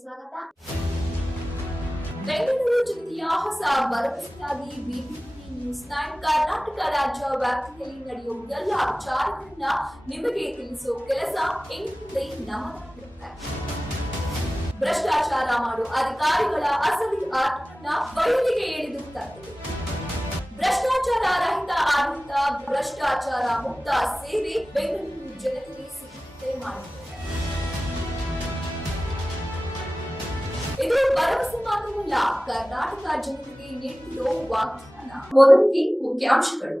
ಸ್ವಾಗತ. ಬೆಂಗಳೂರು ಜಿಲ್ಲೆಯ ಹೊಸ ಭರವಸೆಯಾಗಿ ಬಿಬಿಎಂಪಿ ನ್ಯೂಸ್ ನೈನ್ ಕರ್ನಾಟಕ ರಾಜ್ಯ ವ್ಯಾಪ್ತಿಯಲ್ಲಿ ನಡೆಯುವ ಎಲ್ಲ ವಿಚಾರಗಳನ್ನ ನಿಮಗೆ ತಿಳಿಸುವ ಕೆಲಸ ಎಂದೇ ನಮ್ಮದಾಗಿರುತ್ತೆ ಭ್ರಷ್ಟಾಚಾರ ಮಾಡೋ ಅಧಿಕಾರಿಗಳ ಅಸಲಿ ಆಟವನ್ನ ಬಯಲಿಗೆ ಎಳೆದು ತಂದಿದೆ ಭ್ರಷ್ಟಾಚಾರ ರಹಿತ ಆಡಳಿತ, ಭ್ರಷ್ಟಾಚಾರ ಮುಕ್ತ ಸೇವೆ ಬೆಂಗಳೂರು ಜನತೆಗೆ ಸಿಗುತ್ತೆ ಮಾಡುತ್ತದೆ ಇದು ಭರವಸೆ ಮಾತ್ರವಲ್ಲ ಕರ್ನಾಟಕ ಜನತೆಗೆ ನೀಡುತ್ತಿರೋ ವಾಗ್ದಾನ. ಮೊದಲಿಗೆ ಮುಖ್ಯಾಂಶಗಳು.